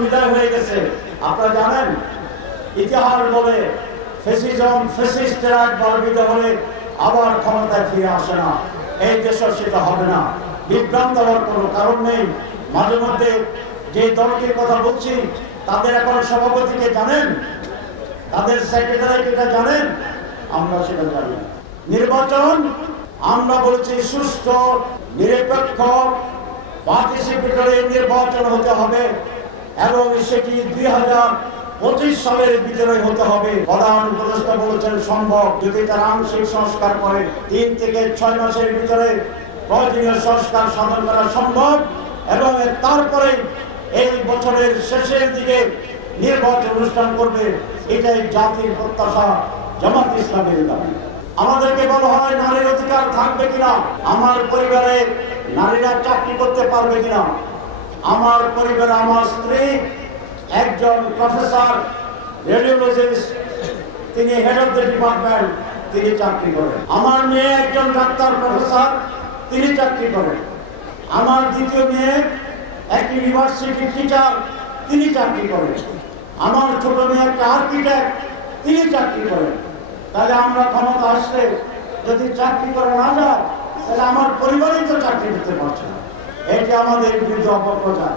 বিদায় হয়ে গেছে। আপনারা জানেন ইতিহাস বলে ফ্যাসিজম ফ্যাসিস্টরা একবার বিদায় হলে আবার ক্ষমতায় ফিরে আসে না। এই দেশও সেটা হবে না। বিভ্রান্ত হওয়ার কোনো কারণ নেই। মাঝে মধ্যে যে দলটির কথা বলছি তাদের এখন সভাপতিকে জানেন, তাদের সেক্রেটারিকে জানেন, আমরা সেটা জানি। নির্বাচন আমরা বলছি সুষ্ঠু নিরপেক্ষ পার্টিসিপেটরি নির্বাচন হতে হবে এবং সেটি 2025 সালের ভিতরে হতে হবে। প্রধান উপদেষ্টা বলেছেন সম্ভব যদি তারা আংশিক সংস্কার করে 3 থেকে 6 মাসের ভিতরে প্রয়োজনীয় সংস্কার সাধন করা সম্ভব এবং তারপরে এই বছরের শেষের দিকে নির্বাচন অনুষ্ঠান করবে। এটাই জাতির প্রত্যাশা, জামাত ইসলামের দাবি। আমাদেরকে বলা হয় নারীর অধিকার থাকবে কিনা, আমার পরিবারে নারীরা চাকরি করতে পারবে কিনা। আমার পরিবারে আমার স্ত্রী একজন প্রফেসর রেডিওলজিস্ট, তিনি হেড অফ দ্য ডিপার্টমেন্ট, তিনি চাকরি করেন। আমার মেয়ে একজন ডাক্তার প্রফেসর, তিনি চাকরি করেন। আমার দ্বিতীয় মেয়ে এক ইউনিভার্সিটির টিচার, তিনি চাকরি করেন। আমার ছোট মেয়ে একটা আর্কিটেক্ট, তিনি চাকরি করেন। তাহলে আমরা ক্ষমতা আসলে যদি চাকরি করে না যায় তাহলে আমার পরিবারই তো চাকরি দিতে পারছে না। এটি আমাদের বিরুদ্ধে অপপ্রচার।